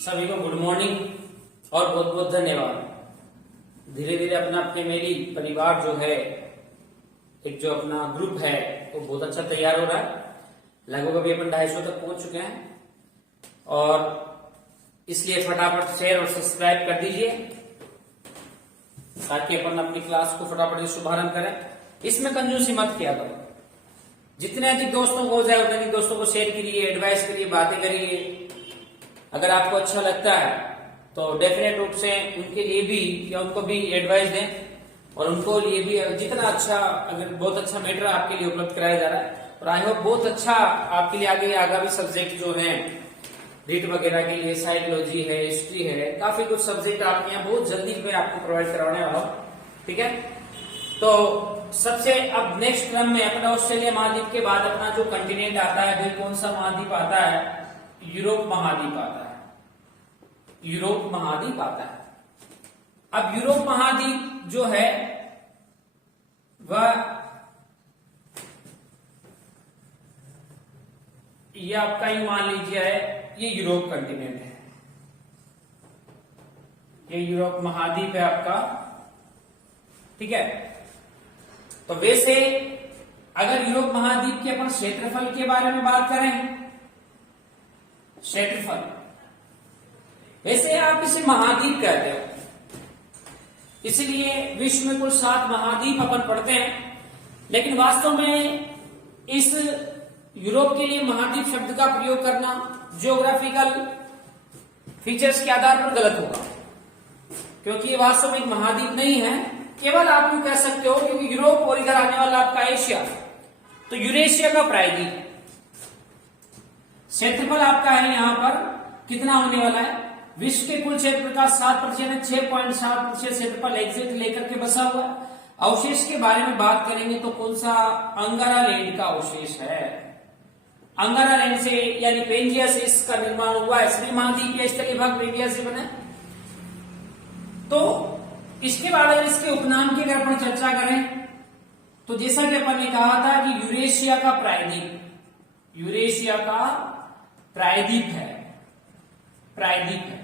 सभी को good morning और बहुत बहुत धन्यवाद। धीरे धीरे अपना मेरी परिवार जो है, एक जो अपना ग्रुप है वो बहुत अच्छा तैयार हो रहा है। लगभग अभी अपन 250 तक पहुंच चुके हैं और इसलिए फटाफट शेयर और सब्सक्राइब कर दीजिए ताकि अपन अपनी क्लास को फटाफट शुभारंभ करें। इसमें कंजूसी मत किया करो, जितने अधिक दोस्तों को हो जाए उतने अधिक दोस्तों को शेयर करिए, एडवाइस करिए, बातें करिए। अगर आपको अच्छा लगता है तो डेफिनेट रूप से उनके लिए भी या उनको भी एडवाइस दें और उनको लिए भी जितना अच्छा, अगर बहुत अच्छा मैटर आपके लिए उपलब्ध कराया जा रहा है और आई होप बहुत अच्छा आपके लिए आगे आगामी सब्जेक्ट जो है रीट वगैरह के लिए, साइकोलॉजी है, हिस्ट्री है, काफी कुछ सब्जेक्ट आपके यहाँ बहुत जल्दी मैं आपको प्रोवाइड करवाने वाला हूँ। ठीक है, तो सबसे अब नेक्स्ट क्रम में अपना ऑस्ट्रेलिया महाद्वीप के बाद अपना जो कंटिनेंट आता है, भाई कौन सा महाद्वीप आता है? यूरोप महाद्वीप आता है। यूरोप महाद्वीप आता है। अब यूरोप महाद्वीप जो है वह ये आपका ही मान लीजिए है, ये यूरोप कंटिनेंट है, ये यूरोप महाद्वीप है आपका। ठीक है, तो वैसे अगर यूरोप महाद्वीप के अपन क्षेत्रफल के बारे में बात करें, क्षेत्रफल, वैसे आप इसे महाद्वीप कहते हो, इसलिए विश्व में कुल 7 महाद्वीप अपन पढ़ते हैं, लेकिन वास्तव में इस यूरोप के लिए महाद्वीप शब्द का प्रयोग करना ज्योग्राफिकल फीचर्स के आधार पर गलत होगा, क्योंकि ये वास्तव में एक महाद्वीप नहीं है। केवल आप यूं कह सकते हो क्योंकि यूरोप और इधर आने वाला आपका एशिया, तो यूरेशिया का प्रायद्वीप। क्षेत्रफल आपका है यहां पर कितना होने वाला है? विश्व के कुल क्षेत्र का 7%, 6.7% क्षेत्रफल एग्जैक्ट लेकर के बसा हुआ है। अवशेष के बारे में बात करेंगे तो कौन सा? अंगारा लैंड का अवशेष है। अंगारा लैंड से यानी पेंजिया से इसका निर्माण हुआ है। श्री महाद्वीप या स्थलीय भाग पेंजिया से बना। तो इसके बाद अगर इसके उपनाम की अगर अपन चर्चा करें तो जैसा कि अपन ने कहा था कि यूरेशिया का प्रायद्वीप, यूरेशिया का प्रायद्वीप है। प्रायद्वीप है,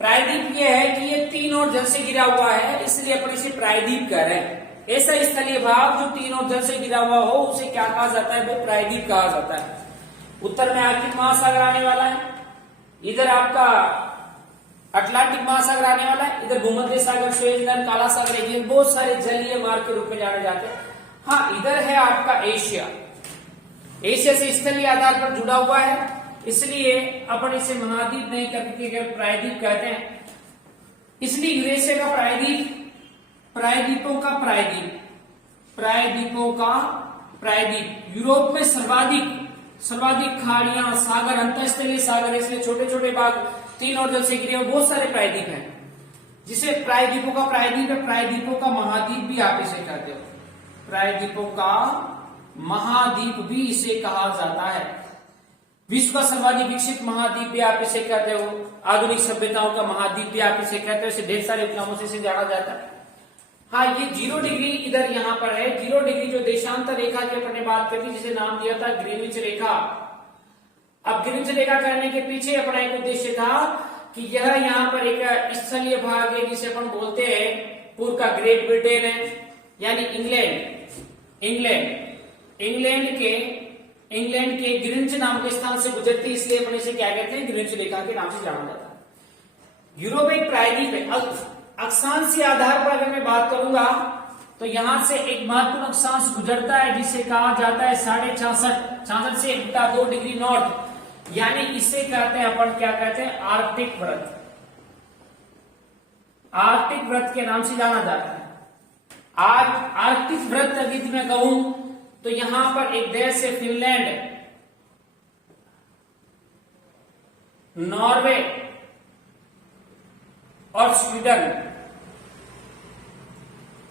प्रायद्वीप ये है कि ये 3 ओर जल से घिरा हुआ है, इसलिए अपन इसे प्रायद्वीप कह रहे हैं। ऐसा स्थलीय भाग जो 3 ओर जल से घिरा हुआ हो उसे क्या कहा जाता है? वो प्रायद्वीप कहा जाता है। उत्तर में आर्कटिक महासागर आने वाला है, इधर आपका अटलांटिक महासागर आने वाला है, इधर भूमध्य सागर, सुएज नहर, काला सागर, ये बहुत सारे जलीय मार्ग के रूप में जाने जाते हैं। हाँ, इधर है आपका एशिया। एशिया से स्थलीय आधार पर जुड़ा हुआ है, इसलिए अपन इसे महाद्वीप नहीं करके प्रायद्वीप कहते हैं। इसलिए यूरेशिया का प्रायद्वीप, प्रायद्वीपों का प्रायद्वीप, प्रायद्वीपों का प्रायद्वीप। यूरोप में सर्वाधिक खाड़ियां, सागर, अंतःस्थलीय सागर, इसलिए छोटे छोटे भाग 3 ओर जल से घिरे हुए बहुत सारे प्रायद्वीप हैं, जिसे प्रायद्वीपों का प्रायद्वीप है। प्रायद्वीपों का महाद्वीप भी आप इसे कहते हो, प्रायद्वीपों का महाद्वीप भी इसे कहा जाता है। विश्व का सर्वाधिक विकसित महाद्वीप भी आप इसे कहते हो, आधुनिक सभ्यताओं का महाद्वीप भी आप इसे कहते हो। इसे ढेर सारे उपनामों से इसे जाना जाता है। हाँ, ये 0 डिग्री इधर यहाँ पर है। 0 डिग्री जो देशांतर रेखा की अपन ने बात करी, जिसे नाम दिया था ग्रीनविच रेखा। अब ग्रीनविच रेखा कहने के पीछे अपना एक उद्देश्य था कि यह यहाँ पर एक स्थलीय भाग है जिसे अपन बोलते हैं पूर्व का ग्रेट ब्रिटेन है, यानी इंग्लैंड के ग्रीनविच नाम के स्थान से गुजरती, इसलिए अपन इसे क्या कहते हैं? ग्रीनविच रेखा के नाम से जाना जाता है। यूरोप एक प्रायद्वीप है। अक्षांशीय आधार पर अगर मैं बात करूंगा तो यहां से एक महत्वपूर्ण अक्षांश गुजरता है जिसे कहा जाता है 66.5 से 2 डिग्री नॉर्थ, यानी इसे कहते हैं अपन, क्या कहते हैं? आर्कटिक वृत्त। आर्कटिक वृत्त के नाम से जाना जाता है। आर्कटिक वृत्त यदि मैं कहूं तो यहां पर एक देश है फिनलैंड, नॉर्वे और स्वीडन।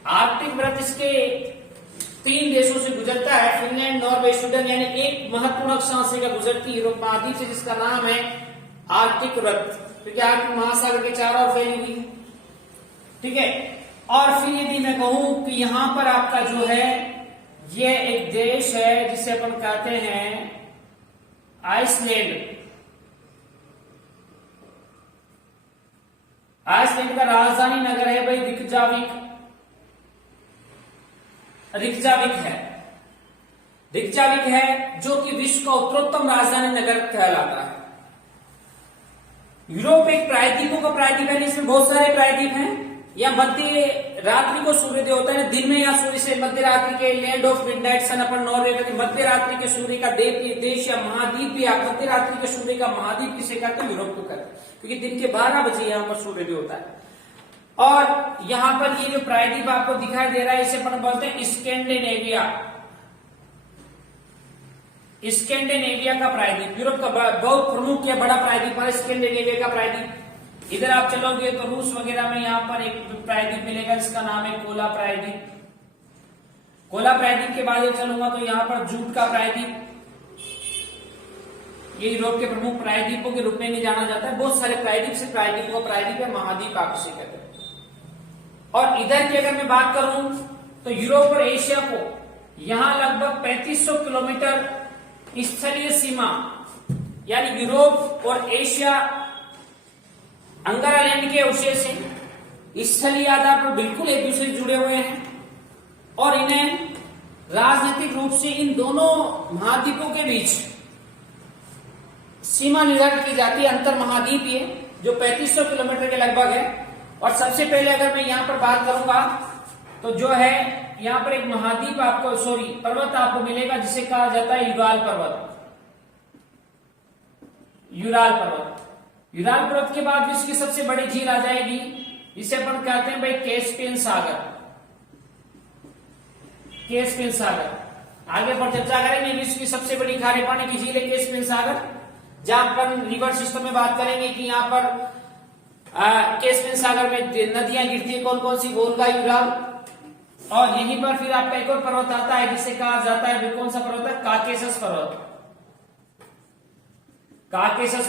आर्कटिक वृत्त इसके 3 देशों से गुजरता है, फिनलैंड, नॉर्वे, स्वीडन, यानी एक महत्वपूर्ण अक्षांश से गुजरती यूरोप महाद्वीप से, जिसका नाम है आर्कटिक वृत्त, क्योंकि आर्कटिक महासागर के चारों ओर फैली हुई। ठीक है, और फिर यदि मैं कहूं कि यहां पर आपका जो है ये एक देश है जिसे अपन कहते हैं आइसलैंड। आइसलैंड का राजधानी नगर है भाई रिकजाविक। रिकजाविक है जो कि विश्व का उत्तरोत्तम राजधानी नगर कहलाता है। यूरोप एक प्रायद्वीपों का प्रायद्वीप है, इसमें बहुत सारे प्रायद्वीप हैं। या मध्य रात्रि को सूर्योदय होता है, दिन में या सूर्य से मध्य रात्रि के लैंड ऑफ मिडनाइट सन अपन नॉर्वे कहते हैं। मध्य रात्रि के सूर्य का देश या महाद्वीप भी आप मध्य रात्रि के सूर्य का महाद्वीप किसे कहते हैं? यूरोप को कहते हैं, क्योंकि दिन के 12 बजे यहाँ पर सूर्योदय होता है। और यहाँ पर ये जो प्रायद्वीप आपको दिखाई दे रहा है इसे अपन बोलते हैं स्कैंडिनेविया। स्कैंडिनेविया का प्रायद्वीप यूरोप का बहुत प्रमुख या बड़ा प्रायद्वीप है स्कैंडिनेविया का प्रायद्वीप। इधर आप चलोगे तो रूस वगैरह में यहाँ पर एक प्रायद्वीप मिलेगा, इसका नाम है कोला प्रायद्वीप। कोला प्रायद्वीप के बाद चलूंगा तो यहाँ पर जूट का प्रायद्वीप, ये यूरोप के प्रमुख प्रायद्वीपों के रूप में भी जाना जाता है। बहुत सारे प्रायद्वीप से प्रायद्वीप को प्रायद्वीप या महाद्वीप आप इसे कहते हैं। और इधर की अगर मैं बात करूं तो यूरोप और एशिया को यहां लगभग 3500 किलोमीटर स्थलीय सीमा, यानी यूरोप और एशिया अंगारालैंड के अवशेष हैं, स्थलीय आधार पर बिल्कुल एक दूसरे से जुड़े हुए हैं। और इन्हें राजनीतिक रूप से इन दोनों महाद्वीपों के बीच सीमा निर्धारित की जाती है, अंतर महाद्वीप ये जो 3500 किलोमीटर के लगभग है। और सबसे पहले अगर मैं यहाँ पर बात करूंगा तो जो है यहाँ पर एक महाद्वीप आपको पर्वत आपको मिलेगा जिसे कहा जाता है यूराल पर्वत। यूराल पर्वत के बाद विश्व की सबसे बड़ी झील आ जाएगी, इसे अपन कहते हैं भाई कैस्पियन सागर। आगे पर चर्चा करेंगे। विश्व की सबसे बड़ी खारे पानी की झील है कैस्पियन सागर, जहां अपन रिवर सिस्टम में बात करेंगे कि यहाँ पर कैस्पियन सागर में नदियां गिरती है, कौन कौन सी? वोल्गा, यूराल। और यहीं पर फिर आपका एक और पर्वत आता है जिसे कहा जाता है, कौन सा पर्वत है? काकेशस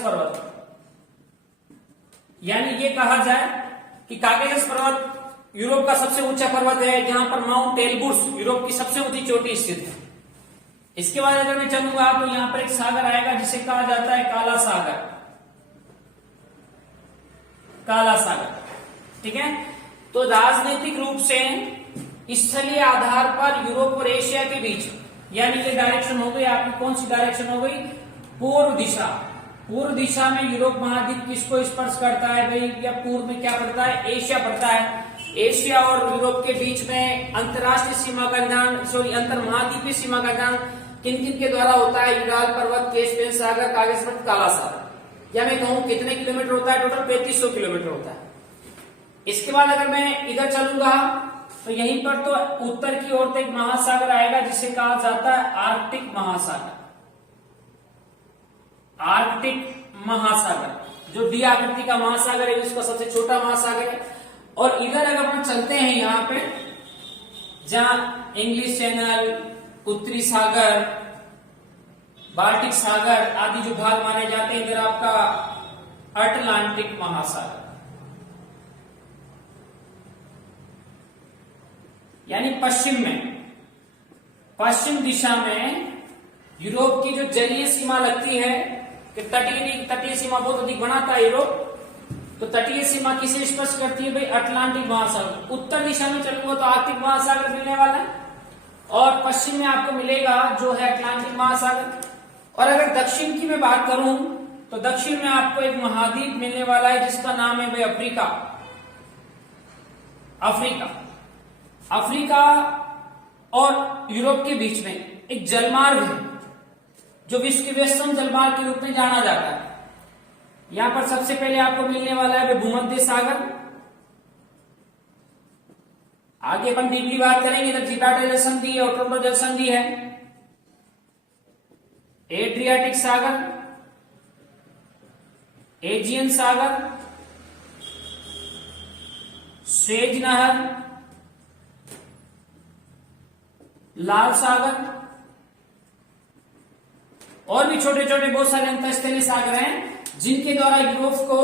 पर्वत। यानी ये कहा जाए कि काकेशस पर्वत यूरोप का सबसे ऊंचा पर्वत है, जहां पर माउंट एल्ब्रुस यूरोप की सबसे ऊंची चोटी स्थित है। इसके बाद अगर मैं चलूंगा तो यहां पर एक सागर आएगा जिसे कहा जाता है काला सागर। ठीक है, तो राजनीतिक रूप से स्थलीय आधार पर यूरोप और एशिया के बीच, यानी ये डायरेक्शन हो गई आपकी, कौन सी डायरेक्शन हो गई? पूर्व दिशा में यूरोप महाद्वीप किसको स्पर्श करता है भाई? या पूर्व में क्या पड़ता है? एशिया पड़ता है। एशिया और यूरोप के बीच में अंतरराष्ट्रीय सीमा का निर्धारण, अंतर महाद्वीपीय सीमा का निर्धारण किन किन के द्वारा होता है? यूराल पर्वत, कैस्पियन सागर, काकेशस पर्वत, काला सागर। या मैं कहूं कितने किलोमीटर होता है? टोटल 3500 किलोमीटर होता है। इसके बाद अगर मैं इधर चलूंगा तो यहीं पर तो उत्तर की ओर एक महासागर आएगा जिसे कहा जाता है आर्कटिक महासागर, जो डी आकृति का महासागर है, उसका सबसे छोटा महासागर है। और इधर अगर हम चलते हैं यहाँ पे, जहां इंग्लिश चैनल, उत्तरी सागर, बाल्टिक सागर आदि जो भाग माने जाते हैं, इधर आपका अटलांटिक महासागर, यानी पश्चिम दिशा में यूरोप की जो जलीय सीमा लगती है, कि तटीय सीमा बहुत अधिक बनाता है यूरोप, तो तटीय सीमा किसे स्पर्श करती है भाई? अटलांटिक महासागर। उत्तर दिशा में चलूंगा तो आर्कटिक महासागर मिलने वाला है, और पश्चिम में आपको मिलेगा जो है अटलांटिक महासागर। और अगर दक्षिण की मैं बात करूं तो दक्षिण में आपको एक महाद्वीप मिलने वाला है जिसका नाम है भाई अफ्रीका और यूरोप के बीच में एक जलमार्ग है जो विश्व के व्यस्तम जलमार्ग के रूप में जाना जाता है। यहां पर सबसे पहले आपको मिलने वाला है भूमध्य सागर। आगे अपन डीपली बात करेंगे। इधर जिब्राल्टर जल संधि है, ओट्रोंटो जल संधि है, एड्रियाटिक सागर, एजियन सागर, स्वेज नहर, लाल सागर, और भी छोटे छोटे बहुत सारे अंतरस्थलीय सागर हैं जिनके द्वारा यूरोप को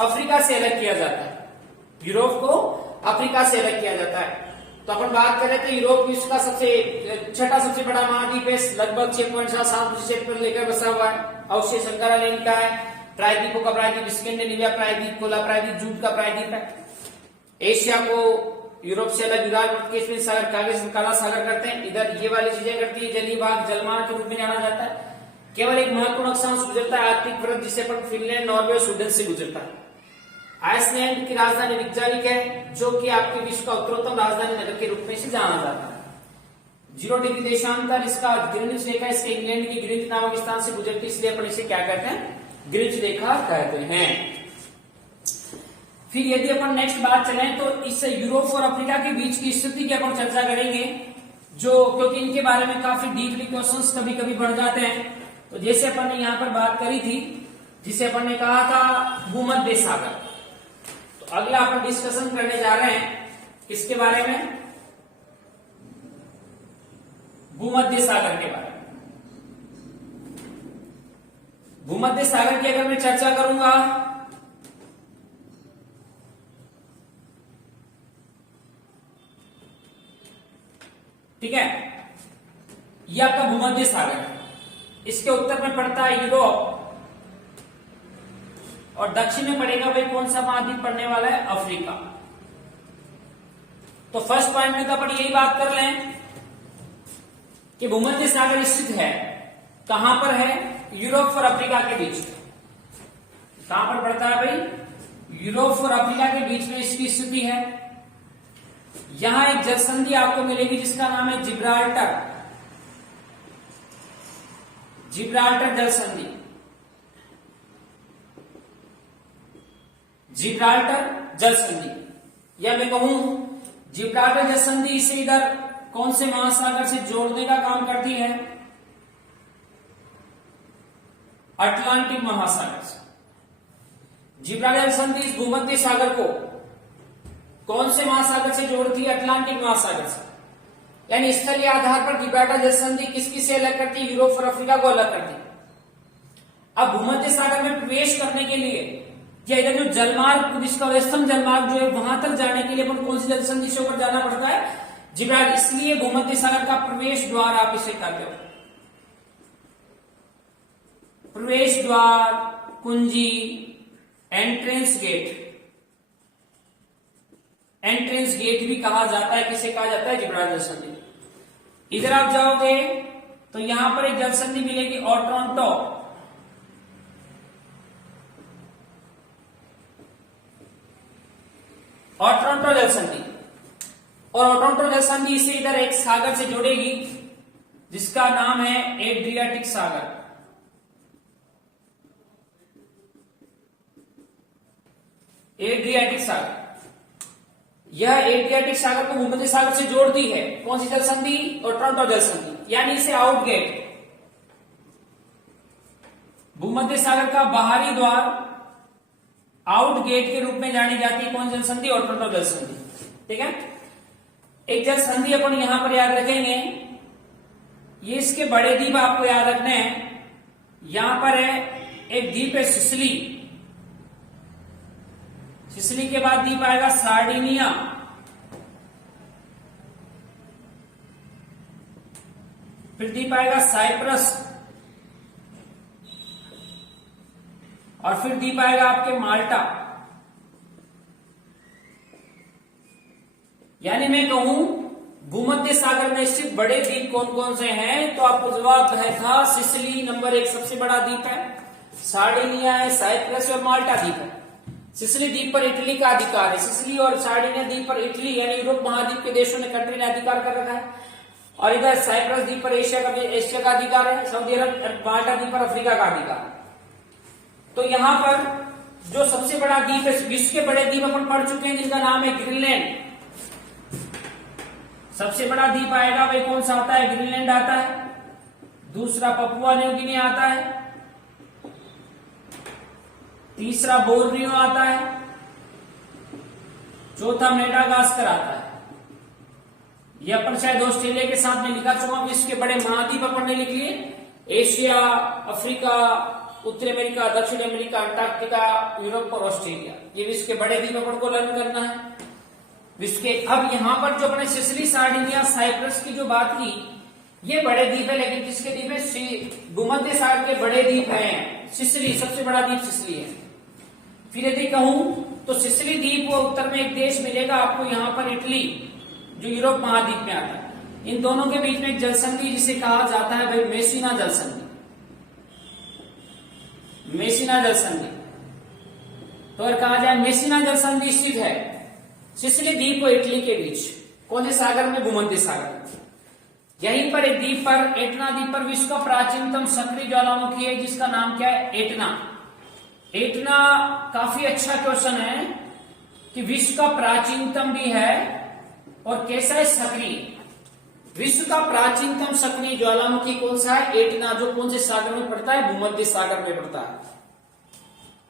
अफ्रीका से अलग किया जाता है। तो अपन बात करें तो यूरोप विश्व का छठा सबसे बड़ा महाद्वीप है, लगभग 6.7 क्षेत्र पर लेकर बसा हुआ है। अवशेष अंगारालैंड का है, प्रायद्वीपों का प्रायद्वीप स्कैंडिनेविया प्रायद्वीप, कोला प्रायद्वीप जूट का प्रायद्वीप है। एशिया को यूरोप से अलग यूरोप के इसमें सागर कागज काला सागर करते हैं। इधर ये वाली चीजें करती है, जलीय भाग जलमार्ग के रूप में जाना जाता है। केवल एक महत्वपूर्ण अक्षांश गुजरता है आर्कटिक वृत्त, जिसे अपन फिनलैंड, नॉर्वे और स्वीडन से गुजरता है। आइसलैंड की राजधानी रिकजाविक है, जो कि आपके विश्व का उत्तरोत्तम राजधानी नगर के रूप में से जाना जाता है। 0 डिग्री देशांतर इसका ग्रीनिच रेखा इसके इंग्लैंड के ग्रीनिच नामक स्थान से गुजरती, इसलिए अपन इसे क्या कहते हैं, ग्रीनिच रेखा कहते हैं। फिर यदि अपन नेक्स्ट बात चलें तो इस यूरोप और अफ्रीका के बीच की स्थिति की अपन चर्चा करेंगे, जो क्योंकि इनके बारे में काफी डीपली क्वेश्चंस कभी कभी बढ़ जाते हैं। तो जैसे अपन ने यहाँ पर बात करी थी, जिसे अपन ने कहा था भूमध्य सागर, तो अगला अपन डिस्कशन करने जा रहे हैं किसके बारे में, भूमध्य सागर के बारे में। भूमध्य सागर की अगर मैं चर्चा करूंगा ठीक है, यह आपका भूमध्य सागर है। इसके उत्तर में पड़ता है यूरोप और दक्षिण में पड़ेगा भाई कौन सा महाद्वीप पड़ने वाला है, अफ्रीका। तो फर्स्ट पॉइंट में तो अपन यही बात कर लें कि भूमध्य सागर स्थित है कहां पर है, यूरोप और अफ्रीका के बीच। कहां पर पड़ता है भाई, यूरोप और अफ्रीका के बीच में इसकी स्थिति है। यहां एक जलसंधि आपको मिलेगी जिसका नाम है जिब्राल्टर, जिब्राल्टर जलसंधि, जिब्राल्टर जलसंधि। या मैं कहूं जिब्राल्टर जलसंधि इसे इधर कौन से महासागर से जोड़ने का काम करती है, अटलांटिक महासागर से। जिब्राल्टर जलसंधि इस भूमध्य सागर को कौन से महासागर से जोड़ती है, अटलांटिक महासागर से। यानी स्थलीय आधार पर जिब्राल्टर जलसंधि किसकी से अलग करती है, यूरोप और अफ्रीका को अलग करती है। अब भूमध्य सागर में प्रवेश करने के लिए या इधर जो जलमार्ग, जिसका व्यस्तम जलमार्ग जो है, वहां तक जाने के लिए अपन कौन सी जलसंधि से ऊपर जाना पड़ता है, जिब्राल्टर। इसलिए भूमध्य सागर का प्रवेश द्वार आप इसे कहते हो, प्रवेश द्वार, कुंजी, एंट्रेंस गेट, एंट्रेंस गेट भी कहा जाता है। किसे कहा जाता है, जिब्राल्टर जलसंधि। इधर आप जाओगे तो यहां पर एक जलसंधि मिलेगी ओट्रांटो, ओट्रांटो जलसंधि। और ओट्रांटो जलसंधि इसे इधर एक सागर से जोड़ेगी जिसका नाम है एड्रियाटिक सागर, एड्रियाटिक सागर। यह एड्रियाटिक सागर को भूमध्य सागर से जोड़ती है। कौन सी जलसंधि, ओट्रांटो जलसंधि। यानी इसे आउटगेट, भूमध्य सागर का बाहरी द्वार, आउट गेट के रूप में जानी जाती है। कौन जलसंधि, ओट्रांटो जलसंधि। ठीक है, एक जलसंधि अपन यहां पर याद रखेंगे, ये इसके बड़े द्वीप आपको याद रखने हैं। यहां पर है एक द्वीप है सिसिली, सिसिली के बाद द्वीप आएगा सार्डिनिया, फिर द्वीप आएगा साइप्रस, और फिर द्वीप आएगा आपके माल्टा। यानी मैं कहूं भूमध्य सागर में स्थित बड़े द्वीप कौन कौन से हैं, तो आपको जवाब है था सिसिली नंबर 1 सबसे बड़ा द्वीप है, सार्डिनिया है, साइप्रस और माल्टा द्वीप है। सिसिली द्वीप पर इटली का अधिकार है। सिसिली और सार्डिनिया द्वीप पर इटली यानी यूरोप महाद्वीप के देशों ने, कंट्री ने अधिकार कर रखा है। और इधर साइप्रस द्वीप पर एशिया का अधिकार है, सऊदी अरब, माल्टा द्वीप पर अफ्रीका का अधिकार है। तो यहां पर जो सबसे बड़ा द्वीप है, विश्व के बड़े द्वीप अपन पढ़ चुके हैं जिनका नाम है ग्रीनलैंड। सबसे बड़ा द्वीप आएगा भाई कौन सा आता है, ग्रीनलैंड आता है। दूसरा पपुआ न्यू गिनी आता है, तीसरा बोर्नियो आता है, चौथा मेडागास्कर आता है। ये अपन शायद ऑस्ट्रेलिया के साथ में लिखा चुका, विश्व के बड़े महाद्वीप अपन ने लिख लिए, एशिया, अफ्रीका, उत्तरी अमेरिका, दक्षिण अमेरिका, अंटार्कटिका, यूरोप और ऑस्ट्रेलिया। ये विश्व के बड़े द्वीप अपन को लर्न करना है विश्व के। अब यहां पर जो अपने सिसिली, सार्डिनिया, साइप्रस की जो बात की, ये बड़े द्वीप है, लेकिन किसके द्वीप है? भूमध्य सागर के बड़े द्वीप हैं। सिसिली सबसे बड़ा द्वीप सिसिली है। फिर यदि कहूं तो सिसिली द्वीप वो उत्तर में एक देश मिलेगा आपको यहां पर, इटली, जो यूरोप महाद्वीप में आता है। इन दोनों के बीच में एक जलसंधि जिसे कहा जाता है भाई मेसिना जलसंधि, मेसिना जलसंधि। तो अगर कहा जाए मेसिना जलसंधि स्थित है सिसिली द्वीप और इटली के बीच, कौन से सागर में? भूमध्य सागर। यहीं पर एक द्वीप पर, एटना द्वीप पर, विश्व का प्राचीनतम सक्रिय ज्वालामुखी है जिसका नाम क्या है? एटना। एटना काफी अच्छा क्वेश्चन है कि विश्व का प्राचीनतम भी है और कैसा है? सक्रिय। विश्व का प्राचीनतम सक्रिय ज्वालामुखी कौन सा है? एटना, जो कौन से सागर में पड़ता है? भूमध्य सागर में पड़ता है।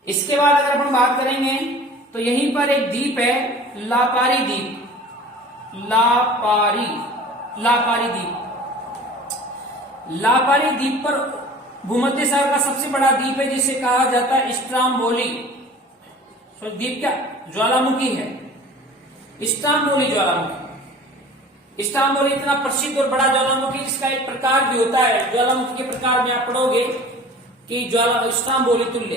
इसके बाद अगर अपन बात करेंगे तो यहीं पर एक द्वीप है लापारी द्वीप, लापारी द्वीप। लापारी द्वीप पर भूमध्य सागर का सबसे बड़ा द्वीप है जिसे कहा जाता है स्ट्राम्बोली। द्वीप क्या? ज्वालामुखी है, स्ट्राम्बोली ज्वालामुखी। स्ट्राम्बोली इतना प्रसिद्ध और बड़ा ज्वालामुखी जिसका एक प्रकार भी होता है, ज्वालामुखी के प्रकार में आप पढ़ोगे कि स्ट्राम्बोली तुल्य।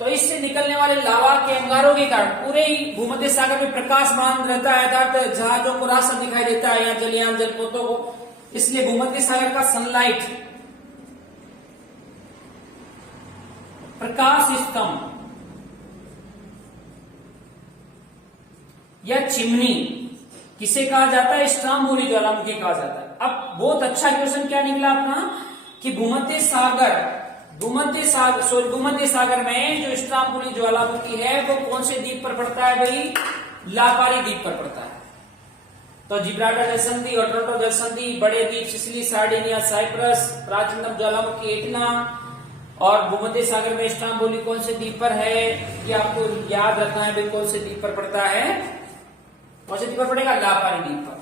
तो इससे निकलने वाले लावा के अंगारों के कारण पूरे ही भूमध्य सागर में प्रकाशमान रहता है, अर्थात जहाजों को रास्ता दिखाई देता है या जलयान जलपोतों को। इसलिए भूमध्य सागर का सनलाइट, प्रकाश स्तंभ या चिमनी किसे कहा जाता है? स्ट्राम्बोली ज्वालामुखी कहा जाता है। अब बहुत अच्छा क्वेश्चन क्या निकला अपना कि भूमध्य सागर में जो स्ट्राम्बोली ज्वालामुखी है वो कौन से द्वीप पर पड़ता है भाई? लापारी द्वीप पर पड़ता है। तो जिब्राल्टर जलसंधि, ओट्रोटो जलसंधि, बड़े द्वीप सिसिली, सार्डिनिया, साइप्रस, प्राचीनतम ज्वालामुखी एटना और भूमध्य सागर में स्ट्राम्बोली कौन से द्वीप पर है? ये आपको याद रखना है भाई, कौन से द्वीप पर पड़ता है? कौन से द्वीप पर पड़ेगा? लापारी द्वीप पर।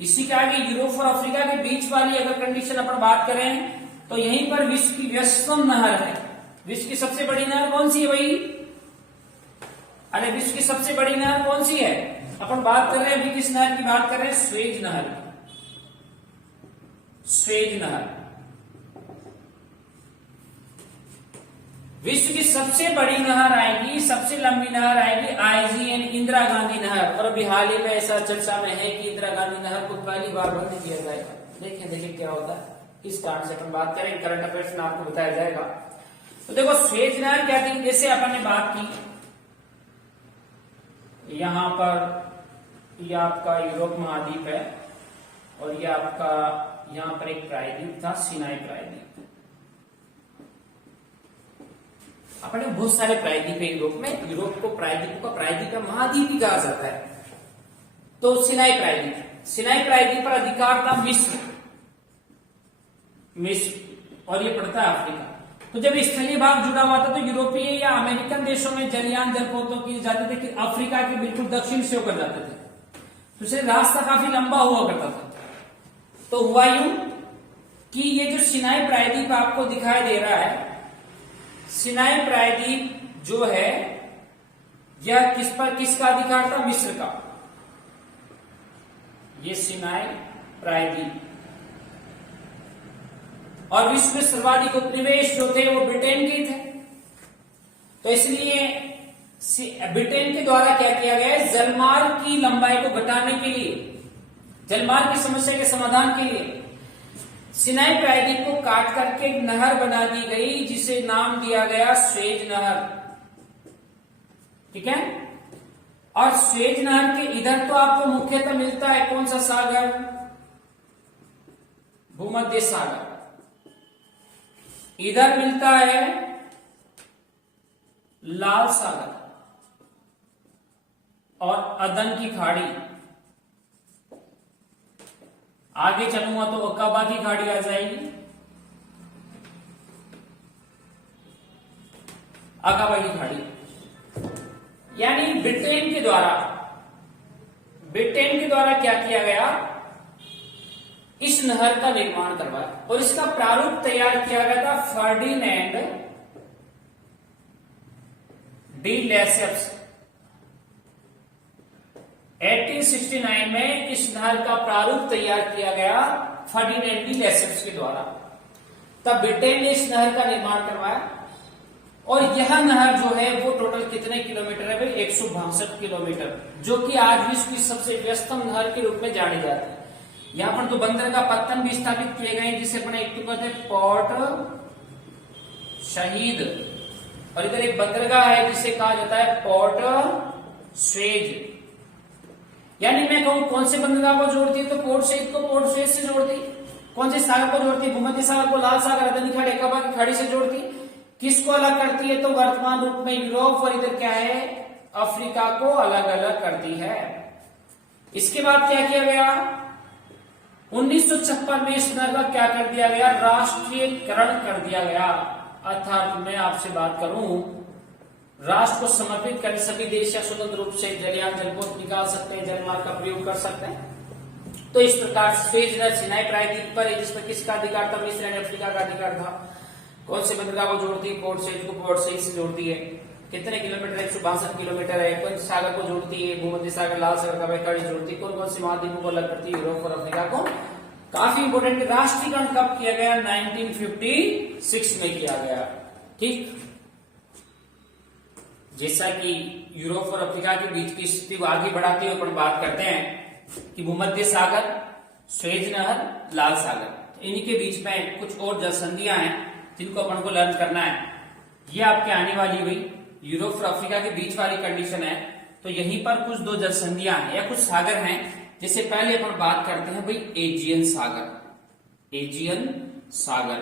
इसी के आगे यूरोप और अफ्रीका के बीच वाली अगर कंडीशन अपन बात करें तो यहीं पर विश्व की व्यस्तम नहर है। विश्व की सबसे बड़ी नहर कौन सी है भाई? अरे विश्व की सबसे बड़ी नहर कौन सी है? अपन बात कर रहे हैं अभी किस नहर की बात कर रहे हैं? स्वेज नहर। स्वेज नहर विश्व की सबसे बड़ी नहर आएगी, सबसे लंबी नहर आएगी आईजीएन, इंदिरा गांधी नहर। और अभी हाल ही में ऐसा चर्चा में है कि इंदिरा गांधी नहर को पहली बार बंद किया जाएगा। देखें क्या होता है, किस कारण से अपन बात करें, करंट अफेयर्स में आपको बताया जाएगा। तो देखो स्वेज नहर क्या थी, जैसे अपन ने बात की यहां पर ये आपका यूरोप महाद्वीप है और ये आपका यहां पर एक प्रायद्वीप था, सिनाई प्रायद्वीप। अपने बहुत सारे प्रायद्वीप है यूरोप में। यूरोप को प्रायद्वीप का प्रायद्वीप महाद्वीप भी कहा जाता है। तो सिनाई प्रायद्वीप पर अधिकार था मिस्र, और ये पड़ता है अफ्रीका। तो जब स्थलीय भाग जुड़ा हुआ था तो यूरोपीय या अमेरिकन देशों में जलयान जलपोतों किए जाते थे कि अफ्रीका के बिल्कुल दक्षिण से होकर जाते थे, तो इसलिए रास्ता काफी लंबा हुआ करता था। तो हुआ यूं कि ये जो सिनाई प्रायद्वीप आपको दिखाई दे रहा है, सिनाई प्रायद्वीप जो है यह किसका अधिकार था? मिस्र का। ये सिनाई प्रायद्वीप। और विश्व में सर्वाधिक उपनिवेश जो थे वो ब्रिटेन के थे। तो इसलिए ब्रिटेन के द्वारा क्या किया गया है? जलमार्ग की लंबाई को घटाने के लिए, जलमार्ग की समस्या के समाधान के लिए सिनाई प्रायद्वीप को काट करके एक नहर बना दी गई जिसे नाम दिया गया स्वेज नहर। ठीक है। और स्वेज नहर के इधर तो आपको मुख्यतः मिलता है कौन सा सागर? भूमध्य सागर। इधर मिलता है लाल सागर और अदन की खाड़ी। आगे चलूंगा तो अकाबा की खाड़ी आ जाएगी, अकाबा की खाड़ी। यानी ब्रिटेन के द्वारा क्या किया गया? इस नहर का निर्माण करवाया और इसका प्रारूप तैयार किया गया था फर्डिनेंड डी लेसेप्स। 1869 में इस नहर का प्रारूप तैयार किया गया फर्डिनेंड डी लेसेप्स के द्वारा। तब ब्रिटेन ने इस नहर का निर्माण करवाया और यह नहर जो है वो टोटल कितने किलोमीटर है भाई? 162 किलोमीटर, जो कि आज विश्व की सबसे व्यस्तम नहर के रूप में जानी जाती है। यहाँ पर तो बंदरगाह पत्तन भी स्थापित किए गए जिसे अपने एक तो कहते हैं पोर्ट शहीद, और इधर एक बंदरगाह है जिसे कहा जाता है पोर्ट स्वेज। यानी मैं कहूं कौन से बंदरगाह को जोड़ती है? तो पोर्ट शहीद को पोर्ट स्वेज से जोड़ती। कौन से सागर को जोड़ती है? भूमध्य सागर को लाल सागर अदनी खाड़ी अकबा की खाड़ी से जोड़ती। किसको अलग करती है? तो वर्तमान रूप में यूरोप और इधर क्या है? अफ्रीका को अलग अलग करती है। इसके बाद क्या किया गया? 1956 में इस नहर का क्या कर दिया गया? राष्ट्रीयकरण कर दिया गया। अर्थात मैं आपसे बात करूं, राष्ट्र को समर्पित करने सभी देश या स्वतंत्र रूप से जलयान जलपोत निकाल सकते हैं, जलमार्ग का प्रयोग कर सकते हैं। तो इस प्रकार स्वेज नहर सिनाई प्रायद्वीप पर है, जिसमें किसका अधिकार था? मिस्र एंड अफ्रीका का अधिकार था। कौन से बंदरगाह को जोड़ती है? पोर्ट सईद को पोर्ट सईद से जोड़ती है। कितने किलोमीटर? 162 किलोमीटर है। कौन सागर को जोड़ती है? भूमध्य सागर, लाल सागर, अकबा की खाड़ी जोड़ती है। कौन कौन से महाद्वीपों को अलग करती है? यूरोप और अफ्रीका को। काफी इंपोर्टेंट। राष्ट्रीयकरण कब किया गया? 1956 में किया गया। ठीक, जैसा कि यूरोप और अफ्रीका के बीच की स्थिति को आगे बढ़ाते हुए अपन बात करते हैं कि भूमध्य सागर, स्वेज नहर, लाल सागर, इन्हीं के बीच में कुछ और जल संधियां हैं जिनको अपन को लर्न करना है। ये आपके आने वाली हुई यूरोप और अफ्रीका के बीच वाली कंडीशन है। तो यहीं पर कुछ दो जल संधियां हैं या कुछ सागर हैं। जैसे पहले अपन बात करते हैं भाई एजियन सागर। एजियन सागर,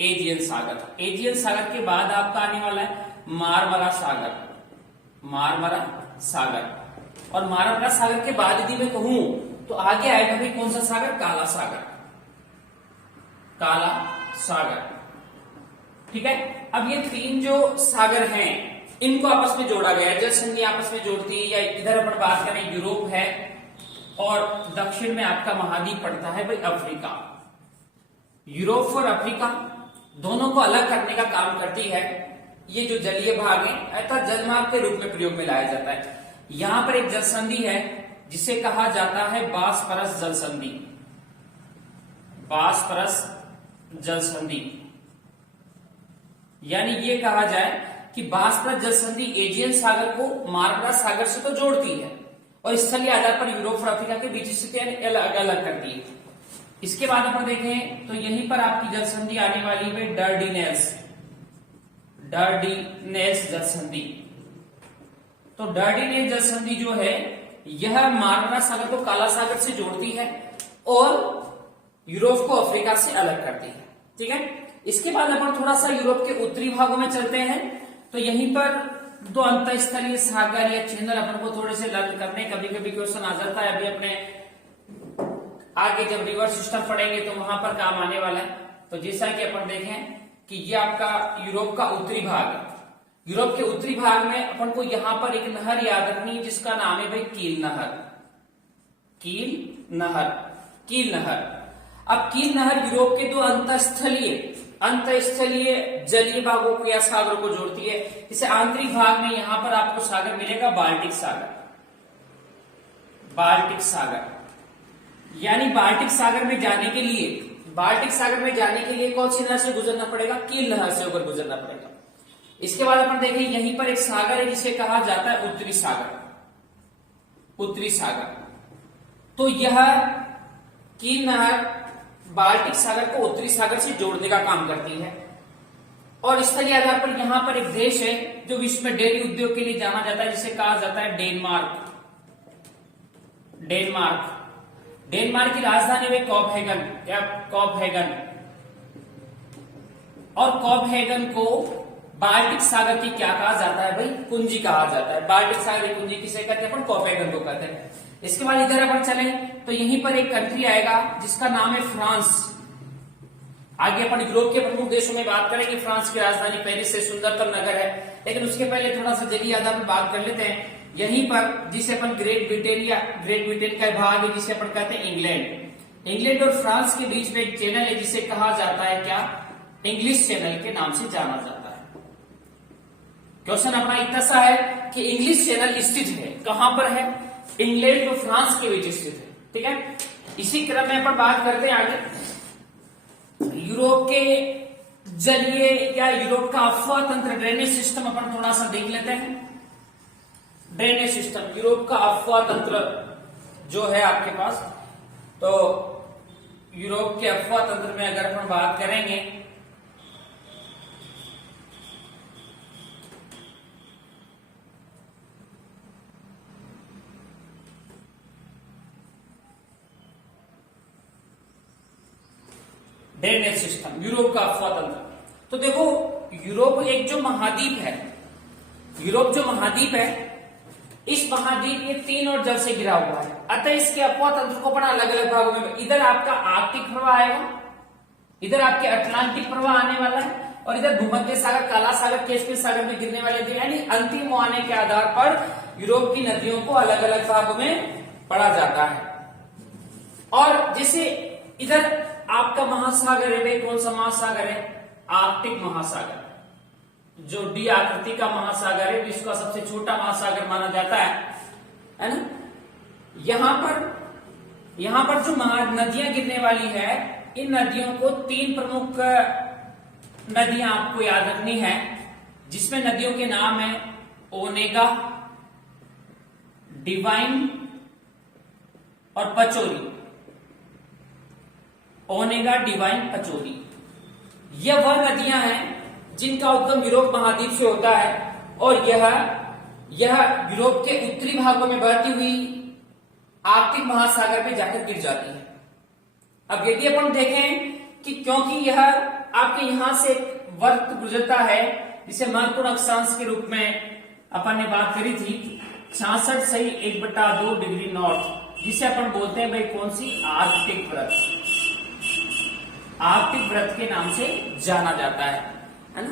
एजियन सागर। एजियन सागर के बाद आपका आने वाला है मारमरा सागर। मारमरा सागर, और मारमरा सागर के बाद यदि मैं कहूं तो आगे आएगा भाई कौन सा सागर? काला सागर। काला सागर, ठीक है। अब ये तीन जो सागर हैं इनको आपस में जोड़ा गया है, जल संधि आपस में जोड़ती है। या इधर अपन बात करें यूरोप है और दक्षिण में आपका महाद्वीप पड़ता है भाई अफ्रीका। यूरोप और अफ्रीका दोनों को अलग करने का काम करती है ये जो जलीय भाग है, अर्थात जलमार्ग के रूप में प्रयोग में लाया जाता है। यहां पर एक जल संधि है जिसे कहा जाता है बासफरस जल संधि। बासफरस जल संधि, यानी ये कहा जाए कि बासफरस जल संधि एजियन सागर को मारमरा सागर से तो जोड़ती है और स्थलीय आधार पर यूरोप और अफ्रीका के बीच स्थितियां अलग अलग करती है। इसके बाद अपन देखें तो यहीं पर आपकी जल संधि आने वाली है डर्डीनेल्स। डर्डीनेल्स जल संधि। तो डर्डीनेल्स जल संधि जो है यह मारमरा सागर को काला सागर से जोड़ती है और यूरोप को अफ्रीका से अलग करती है। ठीक है, इसके बाद अपन थोड़ा सा यूरोप के उत्तरी भागों में चलते हैं। तो यहीं पर दो अंतःस्थलीय सागर या चैनल अपन को थोड़े से लर्न करने, कभी कभी क्वेश्चन आ जाता है। अभी अपने आगे जब रिवर सिस्टम पढ़ेंगे तो वहां पर काम आने वाला है। तो जैसा कि अपन देखें कि ये आपका यूरोप का उत्तरी भाग है। यूरोप के उत्तरी भाग में अपन को यहां पर एक नहर याद रखनी है जिसका नाम है भाई कील नहर। कील नहर, कील नहर। अब कील नहर यूरोप के दो अंतःस्थलीय जलीय भागों को या सागरों को जोड़ती है। इसे आंतरिक भाग में यहां पर आपको सागर मिलेगा बाल्टिक सागर। बाल्टिक सागर, यानी बाल्टिक सागर में जाने के लिए, बाल्टिक सागर में जाने के लिए कौन सी नहर से गुजरना पड़ेगा? कील नहर से होकर गुजरना पड़ेगा। इसके बाद अपन देखें यहीं पर एक सागर है जिसे कहा जाता है उत्तरी सागर। उत्तरी सागर, तो यह कील नहर बाल्टिक सागर को उत्तरी सागर से जोड़ने का काम करती है। और स्थलीय आधार पर यहां पर एक देश है जो विश्व में डेयरी उद्योग के लिए जाना जाता है जिसे कहा जाता है डेनमार्क। डेनमार्क, डेनमार्क की राजधानी है कोपहेगन या कोपहेगन। और कोपहेगन को बाल्टिक सागर की क्या कहा जाता है भाई? कुंजी कहा जाता है। बाल्टिक सागर की कुंजी किसे कहते हैं? अपन कोपहेगन को कहते हैं। इसके बाद इधर अपन चले तो यहीं पर एक कंट्री आएगा जिसका नाम है फ्रांस। आगे अपन यूरोप के प्रमुख देशों में बात करेंगे। फ्रांस की राजधानी पेरिस से सुंदरतम नगर है, लेकिन उसके पहले थोड़ा सा जलीय आधार पर बात कर लेते हैं। यहीं पर जिसे अपन ग्रेट ब्रिटेन या ग्रेट ब्रिटेन का भाग है जिसे अपन कहते हैं इंग्लैंड। इंग्लैंड और फ्रांस के बीच में एक चैनल है जिसे कहा जाता है क्या? इंग्लिश चैनल के नाम से जाना जाता है। क्वेश्चन अपना इतना सा है कि इंग्लिश चैनल स्थित है कहां पर है? इंग्लैंड और फ्रांस के बीच स्थित है। ठीक है, इसी क्रम में अपन बात करते हैं आगे यूरोप के जलीय या यूरोप का अफवाह तंत्र ड्रेनेज सिस्टम अपन थोड़ा सा देख लेते हैं। ड्रेनेज सिस्टम यूरोप का अफवाह तंत्र जो है आपके पास, तो यूरोप के अफवाह तंत्र में अगर अपन बात करेंगे ड्रेनेज सिस्टम यूरोप का अफवाह तंत्र, तो देखो यूरोप एक जो महाद्वीप है, यूरोप जो महाद्वीप है, इस महाद्वीप ये 3 और जल से घिरा हुआ है। अतः इसके अफवाह तंत्र को अपना अलग अलग भागों में, इधर आपका आर्कटिक प्रवाह आएगा, इधर आपके अटलांटिक प्रवाह आने वाला है, और इधर भूमध्य सागर, काला सागर, कैस्पियन सागर में गिरने वाले थे। यानी अंतिम मुहाने के आधार पर यूरोप की नदियों को अलग अलग भागों में पढ़ा जाता है। और जैसे इधर आपका महासागर है, भाई कौन सा महासागर है? आर्कटिक महासागर, जो डी आकृति का महासागर है, विश्व का सबसे छोटा महासागर माना जाता है ना। यहां पर जो नदियां गिरने वाली है, इन नदियों को 3 प्रमुख नदियां आपको याद रखनी है, जिसमें नदियों के नाम है ओनेगा, डिवाइन और पचोरी। ओनेगा, डिवाइन, पचोरी, यह वह नदियां हैं जिनका उद्गम यूरोप महाद्वीप से होता है, और यह यूरोप के उत्तरी भागों में बहती हुई आर्कटिक महासागर में जाकर गिर जाती है। अब यदि अपन देखें कि क्योंकि यह आपके यहां से वर्त गुजरता है, जिसे महत्वपूर्ण अक्षांश के रूप में अपन ने बात करी थी 66 सही 1/2 डिग्री नॉर्थ, जिसे अपन बोलते हैं भाई कौन सी? आर्कटिक व्रत। आर्कटिक व्रत के नाम से जाना जाता है ना,